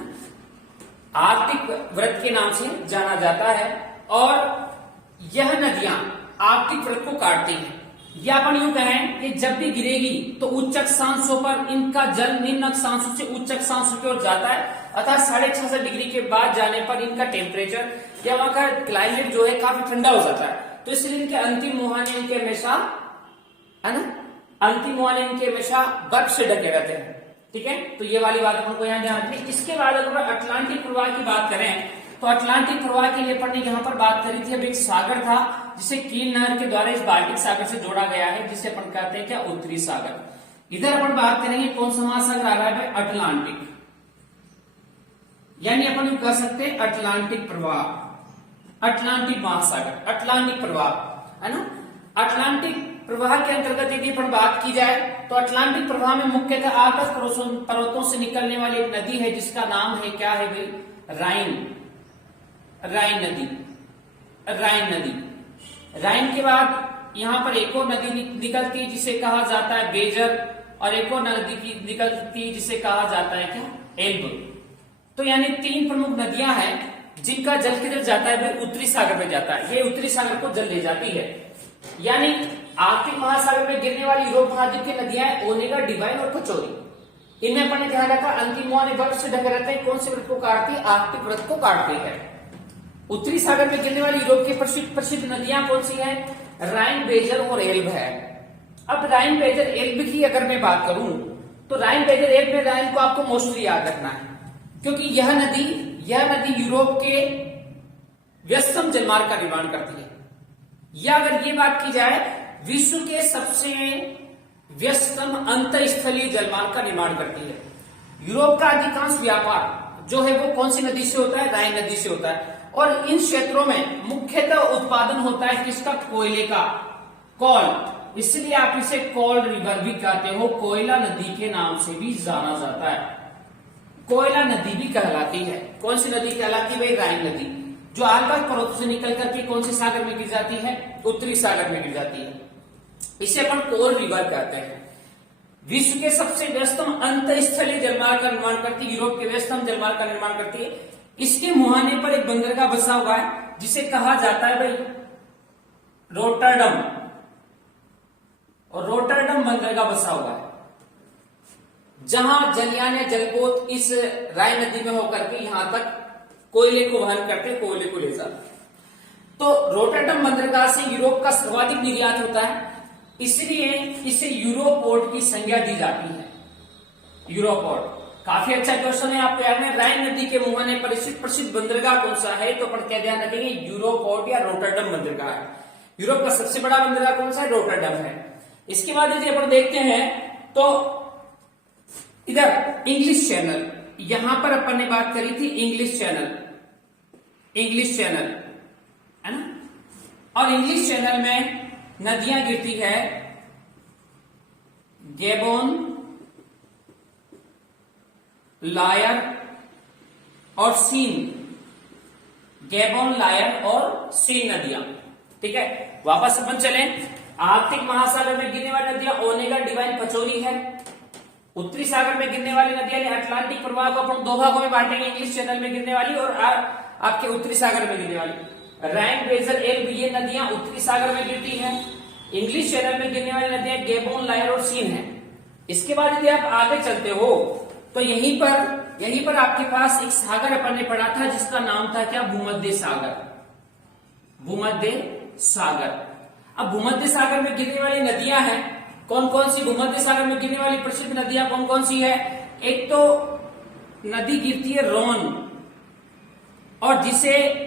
आर्कटिक व्रत के नाम से जाना जाता है। और यह नदियां आर्कटिक व्रत को काटती हैं। या अपन यूं कहें कि जब भी गिरेगी तो उच्च अक्षांशों पर इनका जल निम्न अक्षांशों से उच्च अक्षांशों की ओर जाता है, अतः 66.5 डिग्री के बाद जाने पर इनका टेम्परेचर या वहां का क्लाइमेट जो है काफी ठंडा हो जाता है। तो इसलिए इनके अंतिम मुहाने इनके हमेशा, है ना, अंतिम मुहाने इनके हमेशा बर्फ से ढके रहते हैं। ठीक है, तो ये वाली बात अपन को यहाँ ध्यान रखनी। इसके बाद अगर अटलांटिक प्रवाह की बात करें, तो अटलांटिक प्रवाह के लिए अपन ने यहाँ पर बात करी थी। अब एक सागर था जिसे कील नहर के द्वारा इस बाल्टिक सागर से जोड़ा गया है, जिसे अपन कहते हैं क्या? उत्तरी सागर। इधर अपन बात करेंगे कौन सा महासागर आ रहा है? अटलांटिक, यानी अपन कह सकते हैं अटलांटिक प्रवाह, अटलांटिक महासागर, अटलांटिक प्रवाह, है ना। अटलांटिक प्रवाह के अंतर्गत यदि अपन बात की जाए तो अटलांटिक प्रवाह में मुख्यतः आकाश पर्वतों से निकलने वाली एक नदी है, जिसका नाम है क्या है भाई? राइन। राइन नदी, राइन नदी। राइन के बाद यहां पर एक और नदी निकलती है जिसे कहा जाता है बेजर, और एक और नदी की निकलती है जिसे कहा जाता है क्या? एल्ब। तो यानी 3 प्रमुख नदियां हैं जिनका जल किधर जाता है भाई? उत्तरी सागर में जाता है। ये उत्तरी सागर को जल ले जाती है। यानी आर्कटिक महासागर में गिरने वाली यूरोप महाद्वीप की नदियां ओनेगा, डिवाइन और पचोरी। इनमें अपन ने ध्यान रखा अंतिम मुहाने बर्फ से ढके रहते हैं। कौन से व्रत को काटती है? आर्कटिक व्रत को काटती है। उत्तरी सागर में गिरने वाली यूरोप की प्रसिद्ध नदियां कौन सी है? राइन, बेजर और एल्ब है। अब राइन, बेजर, एल्ब की अगर मैं बात करूं तो राइन, बेजर, एल्ब में राइन को आपको मोस्टली याद रखना है, क्योंकि यह नदी यूरोप के व्यस्तम जलमार्ग का निर्माण करती है। या अगर ये बात की जाए विश्व के सबसे व्यस्तम अंतःस्थलीय जलमार्ग का निर्माण करती है। यूरोप का अधिकांश व्यापार जो है वो कौन सी नदी से होता है? राइन नदी से होता है। और इन क्षेत्रों में मुख्यतः उत्पादन होता है किसका? कोयले का, कोल। इसलिए आप इसे कोल रिवर भी कहते हो, कोयला नदी के नाम से भी जाना जाता है। कोयला नदी भी कहलाती है। कौन सी नदी कहलाती है भाई? राइन नदी, जो आकाश पर्वतों से निकल करके कौन से सागर में गिर जाती है? उत्तरी सागर में गिर जाती है। इसे अपन कोल रिवर कहते हैं। विश्व के सबसे व्यस्तम अंतःस्थलीय जलमार्ग का निर्माण करती है, यूरोप के व्यस्तम जलमार्ग का निर्माण करती है। इसके मुहाने पर एक बंदरगाह बसा हुआ है जिसे कहा जाता है भाई रोटरडम, और रोटरडम बंदरगाह बसा हुआ है, जहां जलयान या जलपोत इस राइन नदी में होकर के यहां तक कोयले को वहन करके कोयले को ले जाते। तो रोटरडम बंदरगाह से यूरोप का सर्वाधिक निर्यात होता है। इसलिए इसे यूरोपोर्ट की संज्ञा दी जाती है। यूरोपोर्ट काफी अच्छा क्वेश्चन है, आपको याद है। राइन नदी के मुहाने पर स्थित प्रसिद्ध बंदरगाह कौन सा है? तो अपन क्या ध्यान रखेंगे, यूरोपोर्ट या रोटरडम बंदरगाह है। यूरोप का सबसे बड़ा बंदरगाह कौन सा है? रोटरडम है। इसके बाद यदि अपन देखते हैं तो इधर इंग्लिश चैनल, यहां पर अपन ने बात करी थी इंग्लिश चैनल, इंग्लिश चैनल है ना। और इंग्लिश चैनल में नदियां गिरती है गेबोन, लायर और सीन, गेबोन, लायर और सीन नदियां। ठीक है, वापस अपन चलें। आर्कटिक महासागर में गिरने वाली नदियां ओनेगा, डिवाइन, पचोरी है। उत्तरी सागर में गिरने वाली नदियां अटलांटिक प्रवाह को अपन दो भागों में बांटेंगे, इंग्लिश चैनल में गिरने वाली और आपके उत्तरी सागर में गिरने वाली। राइन, वेजर, एल्ब ये नदियां उत्तरी सागर में गिरती है। इंग्लिश चैनल में गिरने वाली नदियां गेबोन, लायर और सीन है। इसके बाद यदि आप आगे चलते हो तो यहीं पर आपके पास एक सागर अपन ने पढ़ा था जिसका नाम था क्या? भूमध्य सागर, भूमध्य सागर। अब भूमध्य सागर में गिरने वाली नदियां हैं कौन कौन सी? भूमध्य सागर में गिरने वाली प्रसिद्ध नदियां कौन कौन सी है? एक तो नदी गिरती है रोन, और जिसे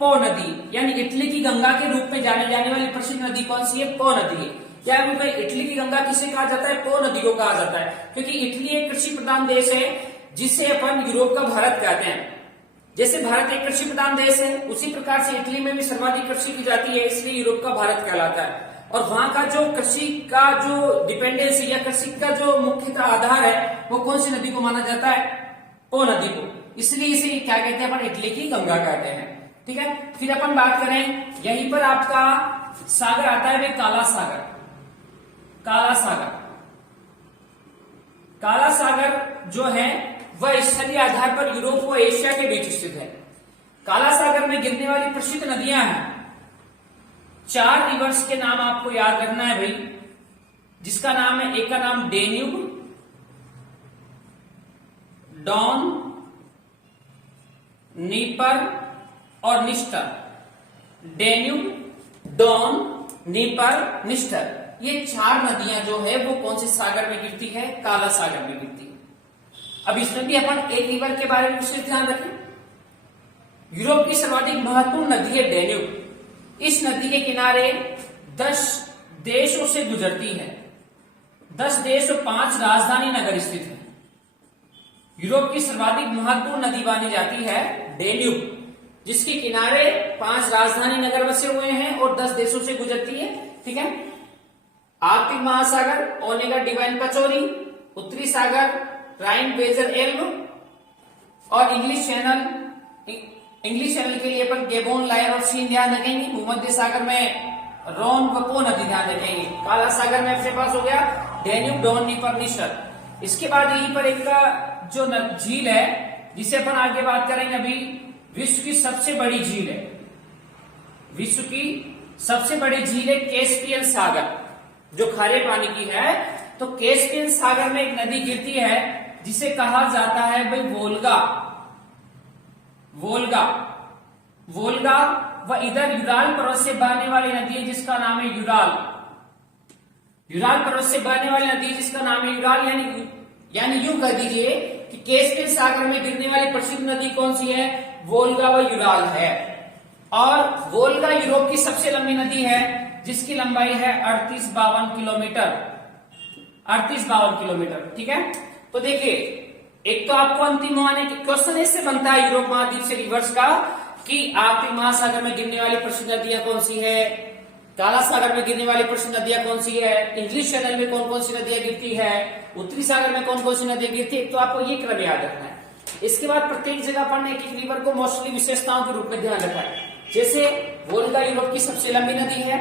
पो नदी यानी इटली की गंगा के रूप में जाने जाने वाली प्रसिद्ध नदी कौन सी है? पो नदी है। क्या इटली की गंगा किसे कहा जाता है? पो नदी को कहा जाता है, क्योंकि इटली एक कृषि प्रधान देश है जिसे अपन यूरोप का भारत कहते हैं। जैसे भारत एक कृषि प्रधान देश है, उसी प्रकार से इटली में भी सर्वाधिक कृषि की जाती है, इसलिए यूरोप का भारत कहलाता है। और वहां का जो कृषि का जो डिपेंडेंसी या कृषि का जो मुख्यतः आधार है वो कौन सी नदी को माना जाता है? पो नदी को, इसलिए इसे क्या कहते हैं? अपन इटली की गंगा कहते हैं। ठीक है, फिर अपन बात करें, यहीं पर आपका सागर आता है काला सागर, काला सागर। काला सागर जो है वह स्थलीय आधार पर यूरोप व एशिया के बीच स्थित है। काला सागर में गिरने वाली प्रसिद्ध नदियां हैं, 4 रिवर्स के नाम आपको याद रखना है भाई, जिसका नाम है, एक का नाम डेन्यूब, डॉन, नीपर और निस्टर। डेन्यूब, डॉन, नीपर, निस्टर, ये 4 नदियां जो है वो कौन से सागर में गिरती है? काला सागर में गिरती है। अब इसमें भी अपन एक रिवर के बारे में विशेष ध्यान रखें। यूरोप की सर्वाधिक महत्वपूर्ण नदी है डेन्यूब। इस नदी के किनारे 10 देशों से गुजरती है। 10 देश और 5 राजधानी नगर स्थित है। यूरोप की सर्वाधिक महत्वपूर्ण नदी मानी जाती है डेन्यूब, जिसके किनारे 5 राजधानी नगर बसे हुए हैं और 10 देशों से गुजरती है। ठीक है, आर्कटिक महासागर ओनेगा, डिवाइन, पचोरी। उत्तरी सागर राइन, वेजर, एल्ब। और इंग्लिश चैनल के लिए अपन गेबोन, लायर और सीन ध्यान रखेंगे। भूमध्य सागर में रोन व पो नदी ध्यान रखेंगे। काला सागर में अपने पास हो गया डेन्यूब, डॉन, नीपर, निस्टर। इसके बाद यहीं पर एक जो झील है जिसे अपन आगे बात करेंगे, अभी विश्व की सबसे बड़ी झील है, विश्व की सबसे बड़ी झील है कैस्पियन सागर, जो खारे पानी की है। तो कैस्पियन सागर में एक नदी गिरती है जिसे कहा जाता है भाई वोल्गा, वोल्गा, वोल्गा। व इधर यूराल पर्वत से बहने वाली नदी है जिसका नाम है यूराल, यूराल पर्वत से बहने वाली नदी जिसका नाम है यूराल। यानी यूं कह दीजिए कि कैस्पियन सागर में गिरने वाली प्रसिद्ध नदी कौन सी है? वोल्गा व यूराल है। और वोल्गा यूरोप की सबसे लंबी नदी है जिसकी लंबाई है 38-52 किलोमीटर, 38-52 किलोमीटर। ठीक है, तो देखिए, एक तो आपको अंतिम आने के क्वेश्चन इससे बनता है यूरोप महाद्वीप से रिवर्स का कि आर्कटिक महासागर में गिरने वाली प्रसिद्ध नदियां कौन सी है, काला सागर में गिरने वाली प्रसिद्ध नदियां कौन सी है, इंग्लिश चैनल में कौन कौन सी नदियां गिरती है, उत्तरी सागर में कौन कौन सी नदियां गिरती है। तो आपको ये क्रम याद रखना है। इसके बाद प्रत्येक जगह पर एक एक रिवर को मोस्टली विशेषताओं के रूप में ध्यान रखा है। जैसे वोल्गा यूरोप की सबसे लंबी नदी है,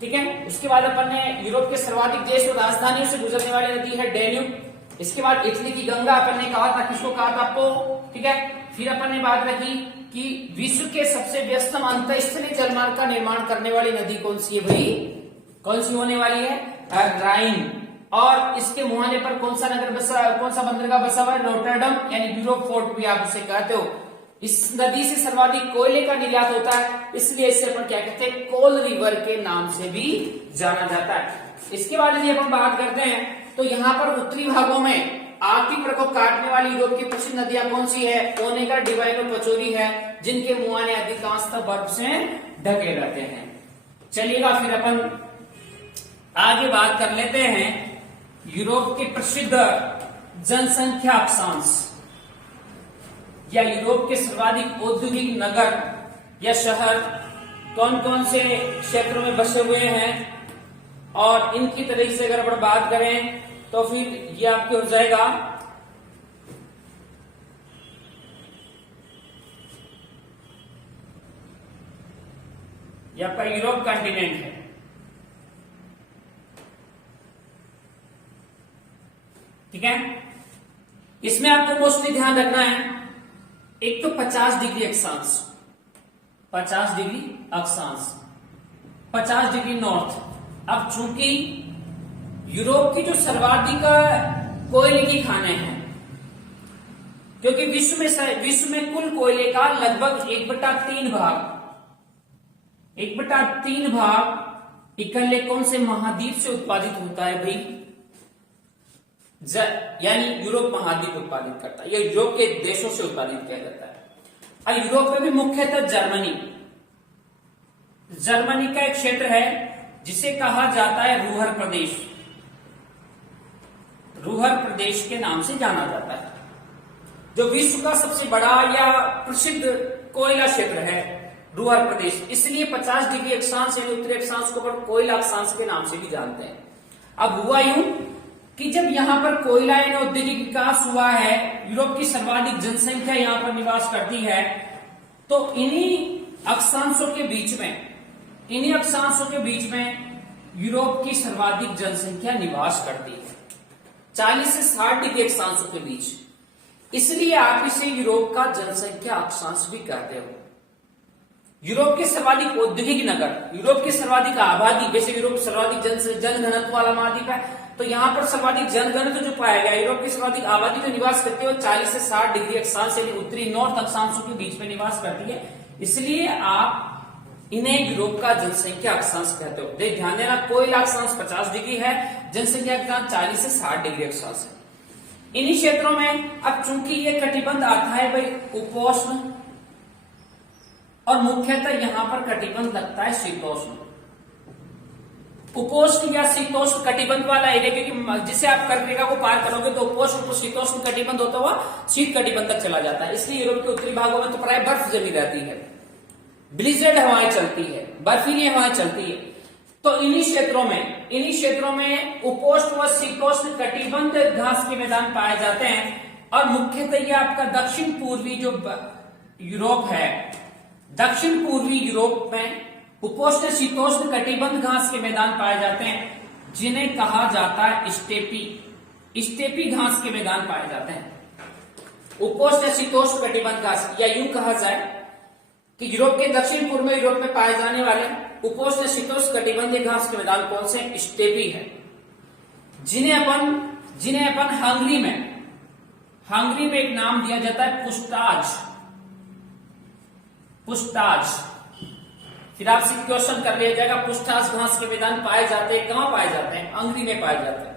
ठीक है। उसके बाद अपन ने यूरोप के सर्वाधिक देश और राजधानियों से गुजरने वाली नदी है डेन्यूब। इसके बाद इटली की गंगा अपन ने कहा था, किसको कहा था? पो, ठीक है। फिर अपन ने बात रखी कि विश्व के सबसे व्यस्तम अंतःस्थलीय जलमार्ग का निर्माण करने वाली नदी कौन सी है भाई? कौन सी होने वाली है? राइन। और इसके मुहाने पर कौन सा नगर बसा, कौन सा बंदरगाह बसा हुआ है? रोटरडम, यानी यूरोप फोर्ट भी आप उसे कहते हो। इस नदी से सर्वाधिक कोयले का निर्यात होता है, इसलिए इसे अपन क्या कहते हैं, कोल रिवर के नाम से भी जाना जाता है। इसके बाद यदि अपन बात करते हैं तो यहाँ पर उत्तरी भागों में आग की प्रकोप काटने वाली यूरोप की प्रसिद्ध नदियां कौन सी है? ओनेगा, डिवाइन और पचोरी है, जिनके मुहाने अधिकांशतः बर्फ से ढके रहते हैं। चलिएगा फिर अपन आगे बात कर लेते हैं यूरोप के प्रसिद्ध जनसंख्या अक्षांश या यूरोप के सर्वाधिक औद्योगिक नगर या शहर कौन कौन से क्षेत्रों में बसे हुए हैं, और इनकी तरीके से अगर अपन बात करें तो फिर ये आपके हो जाएगा ये आपका यूरोप कॉन्टिनेंट है। ठीक है, इसमें आपको मोस्टली ध्यान रखना है, एक तो 50 डिग्री अक्षांश, 50 डिग्री अक्षांश, 50 डिग्री नॉर्थ। अब चूंकि यूरोप की जो सर्वाधिक कोयले की खाने हैं, क्योंकि विश्व में कुल कोयले का लगभग 1/3 भाग, 1/3 भाग इकल्ले कौन से महाद्वीप से उत्पादित होता है भाई? यानी यूरोप महाद्वीप उत्पादित करता है, या यूरोप के देशों से उत्पादित किया जाता है। और यूरोप में भी मुख्यतः जर्मनी का एक क्षेत्र है जिसे कहा जाता है रूहर प्रदेश, रूहर प्रदेश के नाम से जाना जाता है, जो विश्व का सबसे बड़ा या प्रसिद्ध कोयला क्षेत्र है रूहर प्रदेश। इसलिए 50 डिग्री अक्षांश यानी उत्तरी अक्षांश को अपन कोयला अक्षांश के नाम से भी जानते हैं। अब हुआ यूं कि जब यहाँ पर कोयला यानी औद्योगिक विकास हुआ है, यूरोप की सर्वाधिक जनसंख्या यहाँ पर निवास करती है, तो इन्हीं अक्षांशों के बीच में यूरोप की सर्वाधिक जनसंख्या निवास करती है, 40 से 60 डिग्री अक्षांशों के बीच। इसलिए आप इसे यूरोप का जनसंख्या अक्षांश भी कहते हो। यूरोप के सर्वाधिक औद्योगिक नगर, यूरोप की सर्वाधिक आबादी, वैसे यूरोप सर्वाधिक जनघनत्व वाला महाद्वीप है, तो यहाँ पर सर्वाधिक जनघनत्व जो पाया गया, यूरोप की सर्वाधिक आबादी जो निवास करती है 40 से 60 डिग्री अक्षांश यानी उत्तरी नॉर्थ अक्षांशों के बीच में निवास करती है। इसलिए आप इन्हें यूरोप का जनसंख्या अक्षांश कहते हो। ध्यान देना, कोयला अक्षांश 50 डिग्री है, जनसंख्या अक्षांश 40 से 60 डिग्री अक्षांश है। इन्हीं क्षेत्रों में अब चूंकि ये कटिबंध आता है भाई उपोष्ण, और मुख्यतः यहाँ पर कटिबंध लगता है शीतोष्ण। उपोष्ण या शीतोष्ण कटिबंध वाला एरिया, क्योंकि जिसे आप कर्क रेखा को पार करोगे तो उपोष्ण तो शीतोष्ण कटिबंध होता हुआ शीत कटिबंध तक चला जाता है। इसलिए यूरोप के उत्तरी भागों में तो प्राय बर्फ जमी रहती है, ब्लिजर्ड हवाएं चलती है, बर्फीली हवाएं चलती है। तो इन्हीं क्षेत्रों में उपोष्ण व शीतोष्ण कटिबंध घास के मैदान पाए जाते हैं। और मुख्यतः ये आपका दक्षिण पूर्वी जो यूरोप है, दक्षिण पूर्वी यूरोप में उपोष्ण शीतोष्ण कटिबंध घास के मैदान पाए जाते हैं, जिन्हें कहा जाता है स्टेपी घास के मैदान पाए जाते हैं। उपोष्ण शीतोष्ण कटिबंध घास, या यूं कहा जाए कि यूरोप के दक्षिण पूर्व में यूरोप में पाए जाने वाले उपोष्ण शीतोष्ण कटिबंधीय घास के मैदान कौन से? स्टेपी है, जिन्हें अपन हंगरी में एक नाम दिया जाता है पुस्ताज। फिर आपसे क्वेश्चन कर लिया जाएगा, पुस्ताज घास के मैदान पाए जाते हैं, कहां पाए जाते हैं? हंगरी में पाए जाते हैं।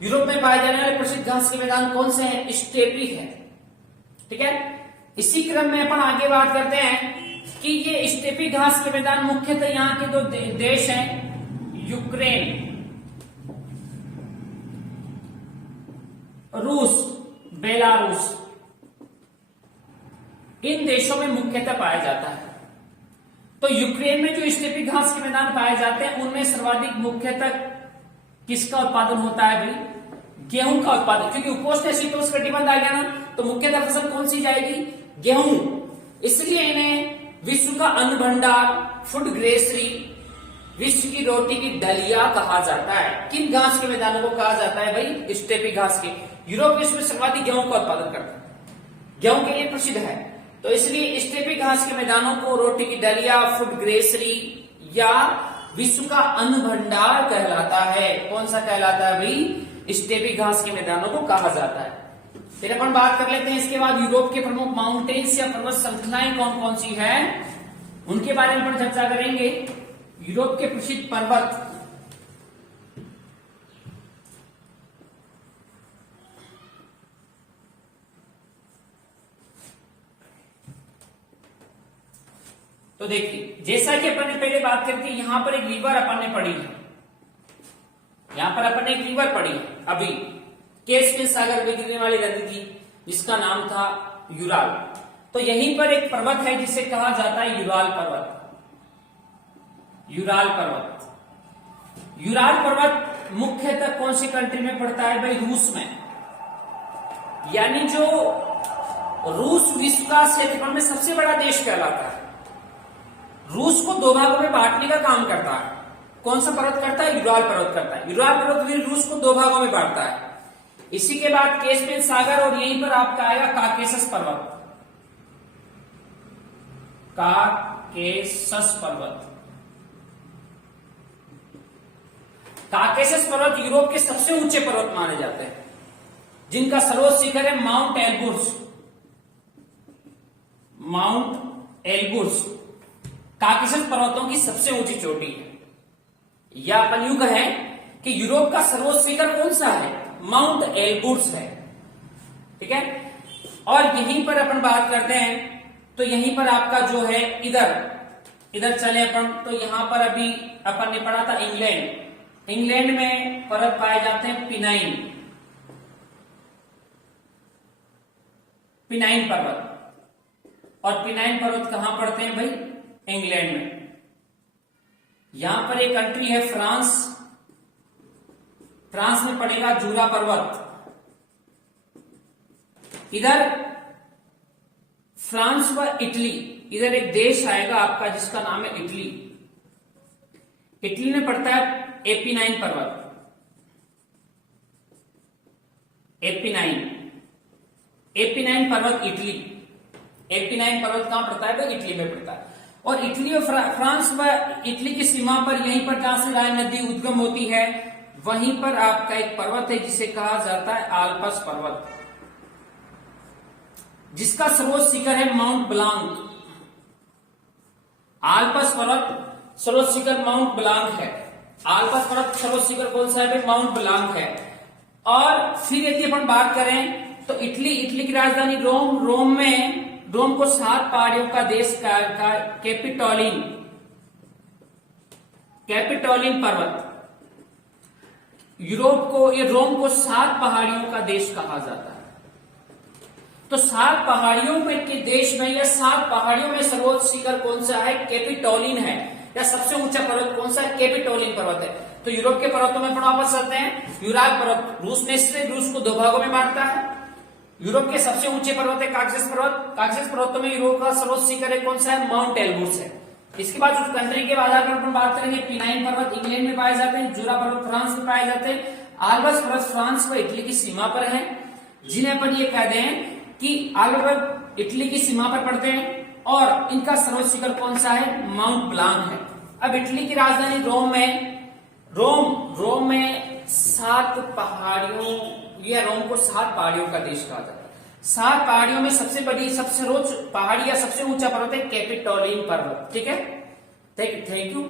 यूरोप में पाए जाने वाले प्रसिद्ध घास के मैदान कौन से हैं? स्टेपी है। ठीक है, इसी क्रम में अपन आगे बात करते हैं कि ये स्टेपी घास के मैदान मुख्यतः यहाँ के दो देश हैं, यूक्रेन, रूस, बेलारूस, इन देशों में मुख्यतः पाया जाता है। तो यूक्रेन में जो स्टेपी घास के मैदान पाए जाते हैं, उनमें सर्वाधिक मुख्यतः किसका उत्पादन होता है भाई? गेहूं का उत्पादन, क्योंकि उपोष्ण शीतोष्ण कटिबंध आ गया ना, तो मुख्यतः फसल कौन सी जाएगी? गेहूं। इसलिए इन्हें विश्व का अन्न भंडार, फूड ग्रेसरी, विश्व की रोटी की डलिया कहा जाता है। किन घास के मैदानों को कहा जाता है भाई? स्टेपी घास के। यूरोप विश्व में सर्वाधिक गेहूं का उत्पादन करता है, गेहूं के लिए प्रसिद्ध है, तो इसलिए स्टेपी घास के मैदानों को रोटी की डलिया, फूड ग्रेसरी या विश्व का अन्न भंडार कहलाता है। कौन सा कहलाता है भाई? स्टेपी घास के मैदानों को कहा जाता है। फिर अपन बात कर लेते हैं इसके बाद यूरोप के प्रमुख माउंटेन्स या पर्वत श्रृंखलाएं कौन कौन सी है, उनके बारे में अपन चर्चा करेंगे। यूरोप के प्रसिद्ध पर्वत, तो देखिए जैसा कि अपन ने पहले बात करी थी, यहां पर एक रिवर अपन ने पढ़ी है, यहां पर अपन ने एक रिवर पढ़ी है अभी, कैस्पियन सागर में गिरने वाली नदी थी जिसका नाम था यूराल। तो यहीं पर एक पर्वत है जिसे कहा जाता है यूराल पर्वत। यूराल पर्वत, यूराल पर्वत मुख्यतः कौन सी कंट्री में पड़ता है भाई, रूस में। यानी जो रूस विश्व का क्षेत्रफल में सबसे बड़ा देश कहलाता है। रूस को दो भागों में बांटने का काम करता है। कौन सा पर्वत करता है, यूराल पर्वत करता है। यूराल पर्वत भी रूस को दो भागों में बांटता है। इसी के बाद कैस्पियन सागर और यहीं पर आपका आएगा काकेशस पर्वत। काकेशस पर्वत, काकेशस पर्वत यूरोप के सबसे ऊंचे पर्वत माने जाते हैं, जिनका सर्वोच्च शिखर है mount Elbrus. Mount Elbrus Caucasus पर्वतों की सबसे ऊंची चोटी है। या अपन यूं कहें कि यूरोप का सर्वोच्च शिखर कौन सा है, माउंट एल्ब्रुस है। ठीक है, और यहीं पर अपन बात करते हैं तो यहीं पर आपका जो है इधर चले अपन, तो यहां पर अभी अपन ने पढ़ा था इंग्लैंड। इंग्लैंड में पर्वत पाए जाते हैं पिनाइन पर्वत। और पिनाइन पर्वत कहां पड़ते हैं भाई, इंग्लैंड में। यहां पर एक कंट्री है फ्रांस, फ्रांस में पड़ेगा जूरा पर्वत। इधर फ्रांस व इटली, इधर एक देश आएगा आपका जिसका नाम है इटली। इटली में पड़ता है एपिनाइन पर्वत। एपिनाइन पर्वत इटली। एपिनाइन पर्वत कहां पड़ता है, तो इटली में पड़ता है। और इटली और फ्रांस व इटली की सीमा पर यहीं पर जहां से राइन नदी उद्गम होती है, वहीं पर आपका एक पर्वत है जिसे कहा जाता है आल्प्स पर्वत, जिसका सर्वोच्च शिखर है माउंट ब्लांक। आल्प्स पर्वत सर्वोच्च शिखर माउंट ब्लांक है। आल्प्स पर्वत सर्वोच्च शिखर कौन सा है, माउंट ब्लांक है। और फिर यदि अपन बात करें तो इटली की राजधानी रोम को 7 पहाड़ियों का देश का कैपिटोलिन पर्वत, रोम को 7 पहाड़ियों का देश कहा जाता है। तो 7 पहाड़ियों में के देश में या 7 पहाड़ियों में सर्वोच्च शिखर कौन सा है, कैपिटोलिन है। या सबसे ऊंचा पर्वत कौन सा है, कैपिटोलिन पर्वत है। तो यूरोप के पर्वतों में अपन वापस आते हैं। यूराल पर्वत रूस में स्थित, रूस को 2 भागों में बांटता है। यूरोप के सबसे ऊंचे पर्वत है काकेशस पर्वत। काकेशस पर्वतों में यूरोप का सर्वोच्च शिखर है कौन सा है, माउंट एल्ब्रुस है। इसके बाद उस कंट्री के आधार पर अपन बात करेंगे। पिनाइन पर्वत इंग्लैंड में पाए जाते हैं, जूरा पर्वत फ्रांस में पाए जाते हैं, आल्प्स पर्वत फ्रांस व इटली की सीमा पर है, जिन्हें अपन ये कहते हैं कि आल्प्स इटली की सीमा पर पड़ते हैं। और इनका सर्वोच्च शिखर कौन सा है, माउंट ब्लांक है। अब इटली की राजधानी रोम में 7 पहाड़ियों या रोम को 7 पहाड़ियों का देश कहा जाता है। 7 पहाड़ियों में सबसे बड़ी सबसे सर्वोच्च पहाड़ी या सबसे ऊंचा पर्वत है कैपिटोलिन पर्वत। ठीक है, थैंक यू।